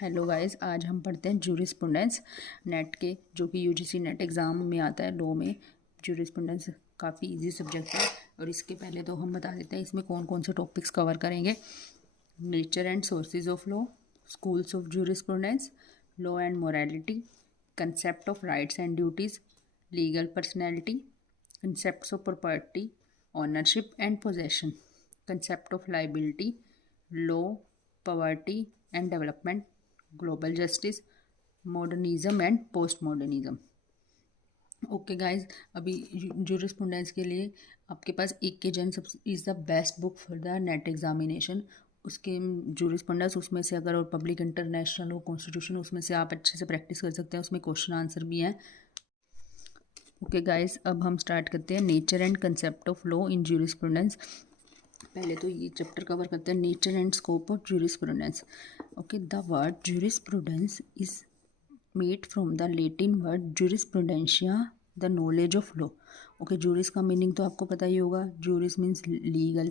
Hello guys, आज हम पढ़ते हैं जूरिस्प्रूडेंस नेट के, जो कि यूजीसी नेट एग्ज़ाम में आता है। लॉ में जूरिस्प्रूडेंस काफ़ी इजी सब्जेक्ट है। और इसके पहले तो हम बता देते हैं इसमें कौन कौन से टॉपिक्स कवर करेंगे। Nature and sources of law, schools of jurisprudence, law and morality, concept of rights and duties, legal personality, concept of property, ownership and possession, concept of liability, law, poverty and development, global justice, modernism and post modernism. Okay guys, अभी jurisprudence के लिए आपके पास एक के जन is the best book for the net examination. उसके jurisprudence उसमें से अगर, और पब्लिक इंटरनेशनल हो, कॉन्स्टिट्यूशन, उसमें से आप अच्छे से प्रैक्टिस कर सकते हैं। उसमें क्वेश्चन आंसर भी हैं। ओके गाइज, अब हम स्टार्ट करते हैं nature and concept of law in jurisprudence. पहले तो ये चैप्टर कवर करते हैं, nature and scope of jurisprudence. Okay, the word jurisprudence is made from the Latin word jurisprudentia, the knowledge of law. Okay, juris का meaning तो आपको पता ही होगा। Juris means legal,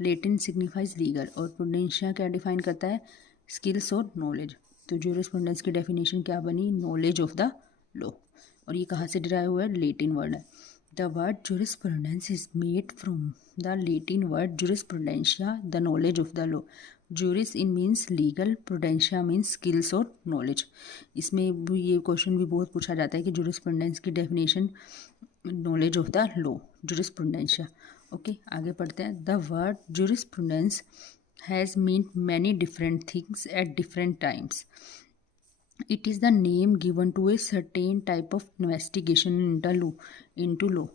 Latin signifies legal, और prudentia क्या डिफाइन करता है? स्किल्स और नॉलेज। तो जूरिस्प्रूडेंस की डेफिनेशन क्या बनी? Knowledge of the law. और ये कहाँ से डिराइव हुआ है? लैटिन वर्ड है। The word jurisprudence is made from the Latin word jurisprudentia, the knowledge of the law. Juris in means legal, prudentia means skills और knowledge. इसमें भी ये क्वेश्चन भी बहुत पूछा जाता है कि jurisprudence की definition knowledge of the law, jurisprudentia. Okay, आगे पढ़ते हैं। The word jurisprudence has meant many different things at different times. It is the name given to a certain type of investigation into law.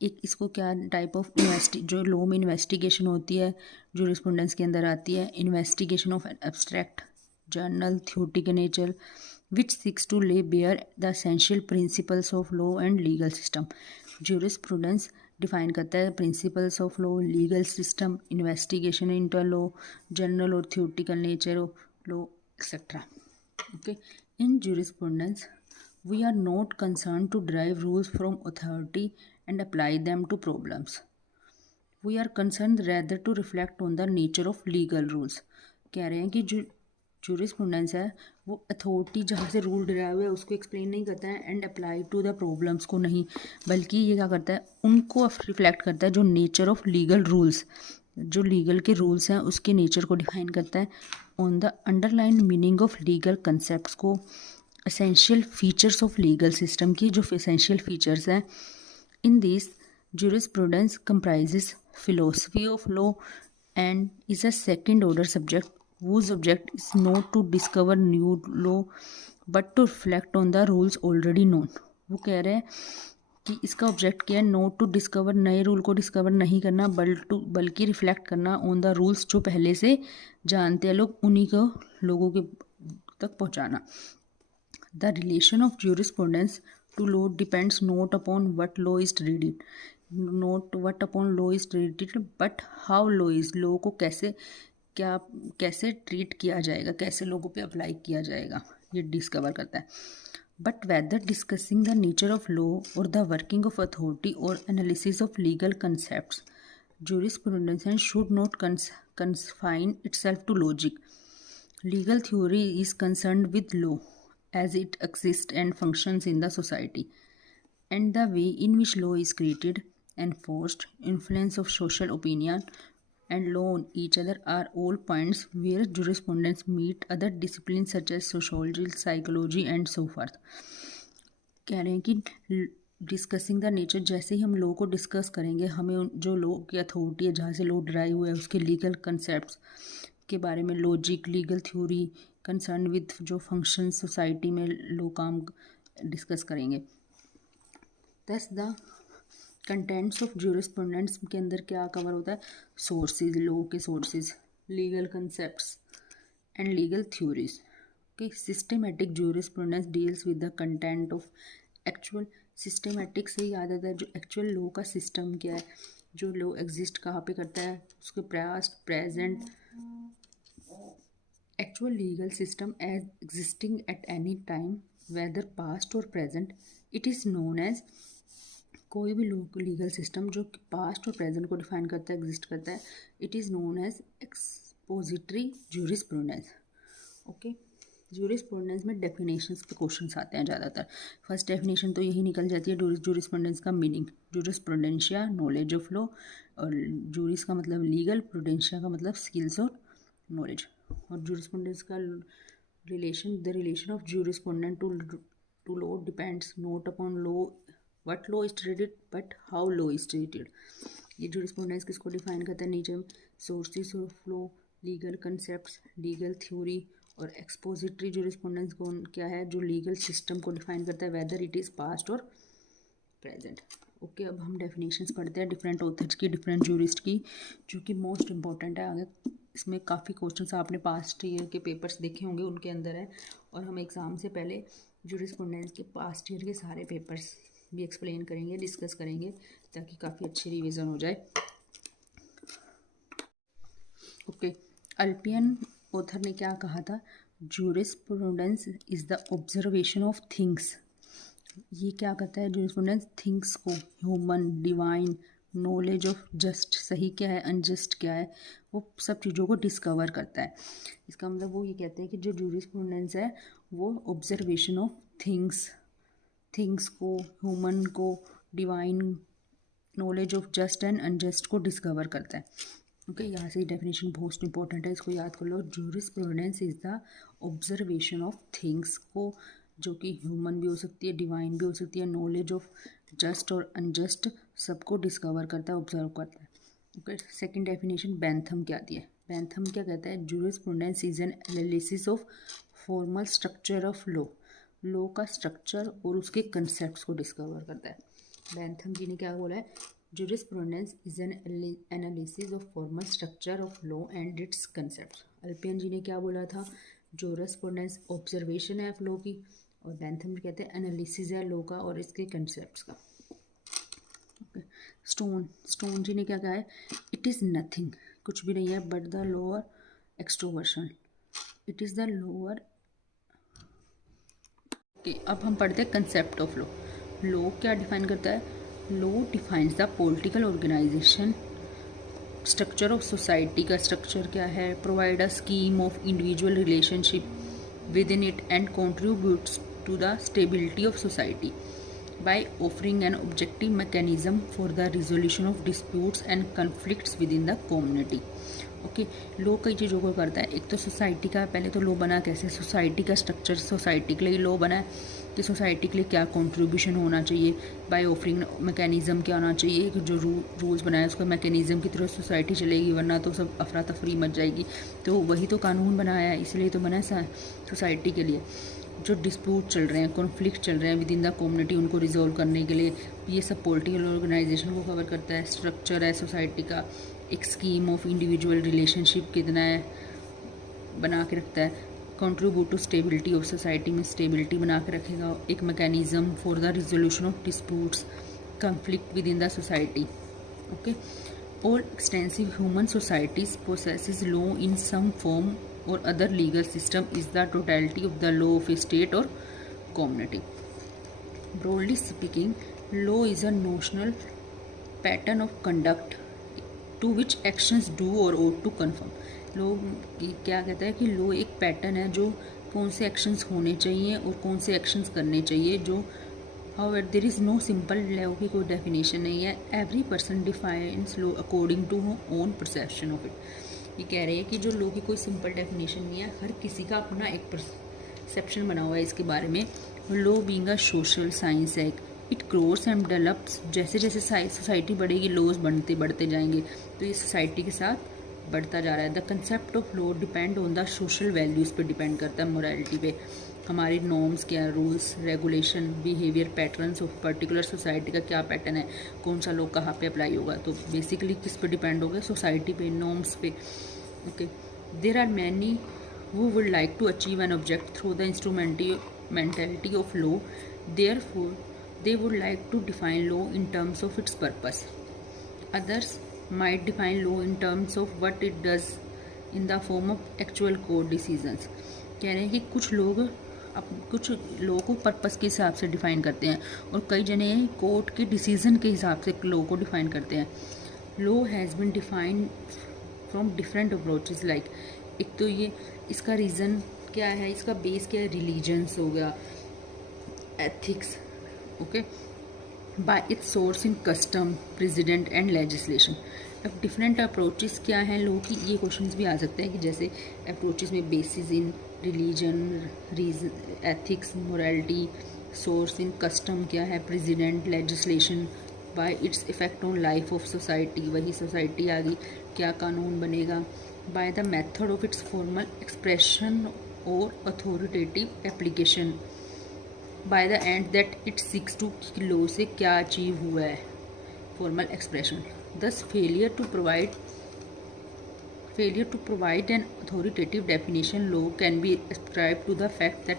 एक इसको क्या type of जो law में investigation होती है, जूरिस्प्रूडेंस के अंदर आती है। Investigation of an abstract, general, theoretical nature which seeks to lay bare the essential principles of law and legal system. Jurisprudence define करता है principles of law, legal system, investigation into law, general और theoretical nature of law, etcetera. Okay, in jurisprudence, we are not concerned to derive rules from authority and apply them to problems. We are concerned rather to reflect on the nature of legal rules. कह रहे हैं कि जो jurisprudence है वो authority जहाँ से rule derive है उसको एक्सप्लेन नहीं करता है and apply to the problems को नहीं, बल्कि ये क्या करता है? उनको रिफ्लेक्ट करता है जो नेचर ऑफ लीगल रूल्स, जो लीगल के रूल्स हैं उसके नेचर को डिफाइन करता है। On the underline meaning of legal concept को, essential features of legal system की जो एसेंशियल फीचर्स हैं। In this jurisprudence comprises philosophy of law and is a second order subject whose object is not to discover new law but to reflect on the rules already known. वो कह रहे हैं कि इसका object क्या है? Note to discover, नए rule को डिस्कवर नहीं करना, बल्कि रिफ्लेक्ट करना ऑन द रूल्स जो पहले से जानते हैं लोग, उन्हीं को लोगों के तक पहुंचाना। The relation of jurisprudence to law depends not upon what law is treated, not what upon law is treated but how law is, law को कैसे ट्रीट किया जाएगा, कैसे लोगों पे अप्लाई किया जाएगा, ये डिस्कवर करता है। But whether discussing the nature of law और द वर्किंग ऑफ अथॉरिटी और analysis of legal concepts, jurisprudence should not confine itself to logic. Legal theory is concerned with law as it exists and functions in the society, and the way in which law is created, enforced, influence of social opinion, and law on each other are all points where jurisprudence meet other disciplines such as sociology, psychology, and so forth. कह रहे हैं कि discussing the nature, जैसे ही हम law को discuss करेंगे, हमें जो लॉ की अथॉरिटी है, जहाँ से लॉ ड्राइव हुआ है, उसके लीगल कंसेप्ट्स के बारे में, logic, legal theory, concern with जो फंक्शन सोसाइटी में लॉ काम डिस्कस करेंगे। दस द कंटेंट्स ऑफ जूरिस्प्रूडेंस के अंदर क्या कवर होता है? सोर्सेज, लॉ के sources, legal concepts and legal theories. Okay, systematic jurisprudence deals with the content of actual. Systematic से याद आता है जो एक्चुअल लॉ का सिस्टम क्या है, जो लॉ एग्जिस्ट कहाँ पे करता है, उसके past, present, actual legal system as existing at any time whether past और present, it is known as. कोई भी लीगल सिस्टम जो पास्ट और प्रेजेंट को डिफाइन करता है, एग्जिस्ट करता है, it is known as expository jurisprudence. Okay, jurisprudence में डेफिनेशंस पे क्वेश्चंस आते हैं ज़्यादातर। फर्स्ट डेफिनेशन तो यही निकल जाती है जूरिस्प्रूडेंस का मीनिंग। जूरिस्प्रूडेंशिया नॉलेज ऑफ लॉ, और जूरिस का मतलब लीगल, प्रूडेंशिया का मतलब स्किल्स और नॉलेज। और जूरिस्प्रूडेंस का relation, the relation of jurisprudent to law depends not upon law what law is treated but how law is treated. ये जूरिस्प्रूडेंस किसको डिफाइन करता है? नीचे sources of law, legal concepts, legal theory, और expository jurisprudence कौन क्या है? जो लीगल सिस्टम को डिफाइन करता है, वेदर इट इज़ पास्ट और प्रेजेंट। ओके, अब हम डेफिनेशंस पढ़ते हैं डिफरेंट ऑथर्स की, डिफरेंट जूरिस्ट की, जो कि मोस्ट इंपॉर्टेंट है। आगे इसमें काफ़ी क्वेश्चंस आपने पास्ट ईयर के पेपर्स देखे होंगे, उनके अंदर है। और हम एग्ज़ाम से पहले जूरिस्प्रूडेंस के पास्ट ईयर के सारे पेपर्स भी एक्सप्लेन करेंगे, डिस्कस करेंगे, ताकि काफ़ी अच्छी रिवीजन हो जाए। ओके, अल्पियन ऑथर ने क्या कहा था? Jurisprudence is the observation of things. ये क्या करता है जूरिस्प्रूडेंस? थिंग्स को, human, divine, knowledge of just, सही क्या है, अनजस्ट क्या है, वो सब चीज़ों को डिस्कवर करता है। इसका मतलब वो ये कहते हैं कि जो जूरिस्प्रूडेंस है वो ऑब्जर्वेशन ऑफ थिंग्स, थिंग्स को, ह्यूमन को, divine, knowledge of just and unjust को डिस्कवर करता है। ओके, यहाँ से डेफिनेशन बहुत इंपॉर्टेंट है, इसको याद कर लो। Jurisprudence is the observation of things को, जो कि ह्यूमन भी हो सकती है, डिवाइन भी हो सकती है, नॉलेज ऑफ जस्ट और अनजस्ट सबको डिस्कवर करता है, ऑब्जर्व करता है। ओके, सेकंड डेफिनेशन बेंथम क्या दी है? बेंथम क्या कहता है? Jurisprudence is an analysis of formal structure of law, law का स्ट्रक्चर और उसके कंसेप्ट को डिस्कवर करता है। बेंथम जी ने क्या बोला है? Jurisprudence is an analysis of formal structure of law and its concept. Ulpian ji ने क्या बोला था? जूरिस्प्रूडेंस ऑब्जर्वेशन है लॉ की, और बेंथम जी कहते हैं एनालिसिस है लॉ का और इसके कंसेप्ट का। स्टोन जी ने क्या कहा है? इट इज़ नथिंग, कुछ भी नहीं है, but the lower extroversion, it is the lower. अब हम पढ़ते हैं कंसेप्ट ऑफ लॉ। लॉ क्या डिफाइन करता है? Law defines the political organization, structure of society का स्ट्रक्चर क्या है, provide a scheme of individual relationship with in it and contributes to the stability of society by offering an objective mechanism for the resolution of disputes and conflicts within the community। Okay, law कई चीज़ों को करता है। एक तो society का, पहले तो लॉ बना कैसे? सोसाइटी का स्ट्रक्चर, सोसाइटी के लिए लॉ बना है कि सोसाइटी के लिए क्या कंट्रीब्यूशन होना चाहिए, बाय ऑफरिंग मैकेनिज़्म क्या होना चाहिए, जो रूल्स बनाए उसका मैकेनिज़्म की तरह सोसाइटी चलेगी, वरना तो सब अफरा तफरी मच जाएगी। तो वही तो कानून बनाया है, इसलिए तो बना है सोसाइटी के लिए। जो डिस्प्यूट चल रहे हैं, कॉन्फ्लिक्ट चल रहे हैं विद इन द कम्युनिटी, उनको रिजॉल्व करने के लिए ये सब पॉलिटिकल ऑर्गेनाइजेशन को कवर करता है। स्ट्रक्चर है सोसाइटी का, एक स्कीम ऑफ इंडिविजुअल रिलेशनशिप कितना है बना के रखता है, contribute to stability of society में स्टेबिलिटी बना के रखेगा, एक mechanism for the resolution of disputes conflict within the society. Okay, all extensive human societies possesses law in some form or other legal system is the totality of the law of a state or community. Broadly speaking, law is a notional pattern of conduct to which actions do or ought to conform. Law क्या कहता है कि law एक pattern है जो कौन से actions होने चाहिए और कौन से एक्शंस करने चाहिए। जो However, there is no simple law की कोई डेफिनेशन नहीं है। Every person defines law according to own perception of it. ये कह रहे हैं कि जो लॉ की कोई सिंपल डेफिनेशन नहीं है, हर किसी का अपना एक परसेप्शन बना हुआ है इसके बारे में। Law being a social science है, इट ग्रोस एंड डेवलप्स। जैसे जैसे सोसाइटी बढ़ेगी, लॉज बढ़ते बढ़ते जाएंगे, तो ये सोसाइटी के साथ बढ़ता जा रहा है। The concept of law depend on the social values पे डिपेंड करता है, मोरालिटी पे। हमारी नॉर्म्स क्या, rules, regulation, behaviour patterns of particular society का क्या पैटर्न है, कौन सा लॉ कहाँ पे अप्लाई होगा, तो बेसिकली किस पे डिपेंड होगा? सोसाइटी पे, नॉर्म्स पे। Okay, there are many who would like to achieve an object through the instrumentality of law, therefore they would like to define law in terms of its purpose. Others might define law in terms of what it does in the form of actual court decisions. कह रहे हैं कि कुछ लोग को purpose के हिसाब से डिफाइन करते हैं और कई जने कोर्ट के डिसीजन के हिसाब से लॉ को डिफाइन करते हैं। Law has been defined from different approaches like, एक तो ये इसका रीज़न क्या है, इसका बेस क्या है, रिलीजन्स हो गया, ethics, okay, bye it's source in custom, president and legislation. अब डिफरेंट अप्रोचेस क्या हैं लोगों की, ये क्वेश्चंस भी आ सकते हैं कि जैसे अप्रोचेस में basis in religion, reason, ethics, morality, source in custom क्या है, precedent, legislation, by its effect on life of society, वही सोसाइटी आ गई, क्या कानून बनेगा, by the method of its formal expression और authoritative application, by the end that it seeks to, law से क्या अचीव हुआ है, formal expression. Thus failure to provide an authoritative definition law can be ascribed to the fact that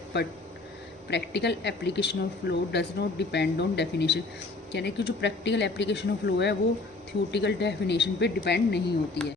practical application of law does not depend on definition, यानी कि जो practical application of law है वो theoretical definition पे depend नहीं होती है।